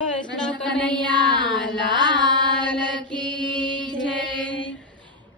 कृष्ण कन्हैया लाल की जय।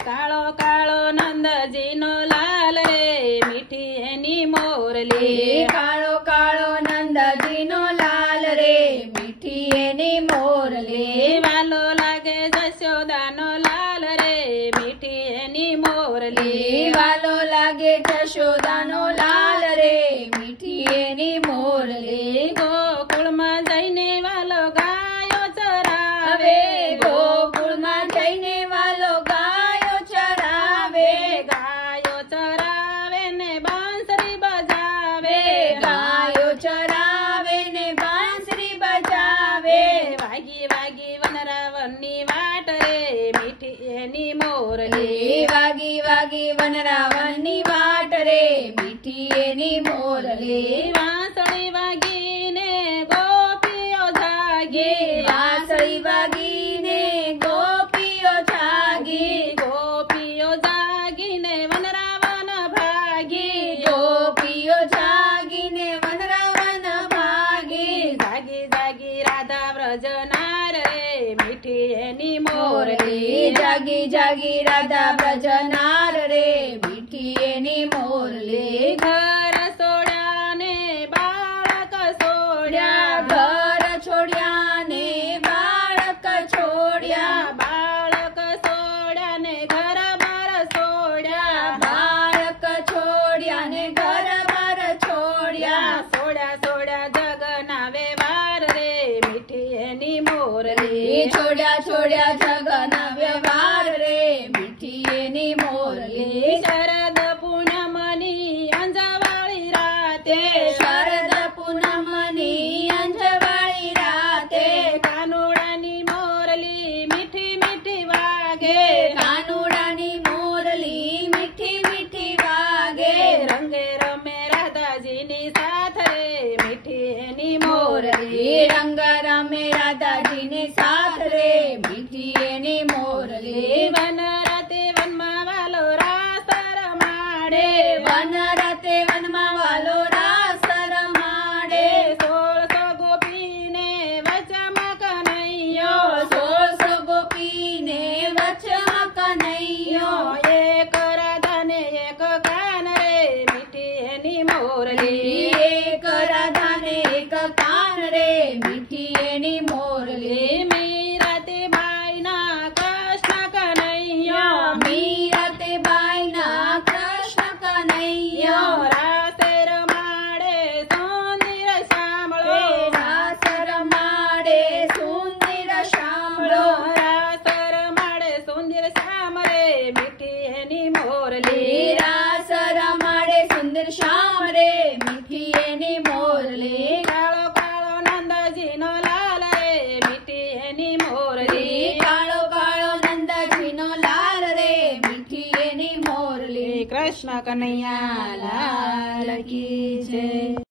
काळो काळो नंदजीनो लाल रे, मीठी एनी मोरली। काळो काळो नंदजीनो लाल रे, मीठी एनी मोरली। वालो लागे जशोदानो लाल रे, मीठी एनी मोरली। वालो लागे जशोदानो लाल रे, मीठी एनी मोरली। गोकुळમાં જઈને વાલો ગાયો ચરાવે, ગોકુળમાં જઈને વાલો ગાયો ચરાવે। ગાયો ચરાવે ને બાંસરી બજાવે, ગાયો ચરાવે ને બાંસરી બજાવે। વાગી વાગી વનરાવનની વાટ રે, મીઠી એની મોરલી। વાગી વાગી વનરાવનની વાટ રે, મીઠી એની મોરલી। વાંસળી વાગીને ગોપીઓ જાગી, વાંસળી વાગીને ગોપીઓ જાગી। ગોપીઓ જાગીને વનરાવન ભાગી, ગોપીઓ જાગીને વનરાવન ભાગી। જાગી જાગી રાધા વ્રજનાર રે, મીઠી એની મોરલી। જાગી જાગી રાધા બ્રજનાર રે, મીઠી એની મોરલી। ઘર સોડ્યા ને બાળક સોડ્યા, ઘર છોડ્યા ને બાળક છોડ્યા। બાળક સોડ્યા ને ઘર બાર સોડ્યા, બાળક છોડ્યા ને ઘર બાર છોડ્યા। સોડ્યા સોડ્યા જગના વ્યવહાર રે, મીઠી એની મોરલી। છોડ્યા છોડ્યા જગના વ્યવહાર રે, મીઠી એની મોરલી। શરદ પૂનમની અંજવાળી રાતે, શરદ પૂનમની અંજવાળી રાતે, કાનુડાની મોરલી મીઠી મીઠી વાગે, કાનુડાની મોરલી મીઠી મીઠી વાગે। રંગે રમે રાધાજીની સાથ રે, મીઠી એની મોરલી। રંગ રમે રાધાજીની સાથ રે, મીઠી એની મોરલી। વન રાતે વનમાં વાલો રાસ રમાડે, વન રાતે વનમાં વાલો રાસ રમાડે। 1600 ગોપીને વચમાં કનૈયો, 1600 ગોપીને વચમાં કનૈયો। એક રાધા ને એક કાન રે, મીઠી એની મોરલી। એક રાધા ને એક કાન રે, મીઠી એની મોરલી। મીરાતે બાઈના કૃષ્ણ કનૈયો, મીરાતે બાઈના કૃષ્ણ કનૈયો। રાસે રમાડે સુંદર સાંભળો, રાસ રમાડે સુંદર સાંભળો। રાસ રમાડે સુંદર શ્યામ રે, મીઠી એની મોરલી। રાસ રમાડે સુંદર શ્યામ રે, મીઠી એની મોરલી। કાળો કાળો નંદજીનો લાલ રે, મીઠી એની મોરલી। કાળો કાળો નંદજીનો લાલ રે, મીઠી એની મોરલી। કૃષ્ણ કનૈયા લાલ કી જય।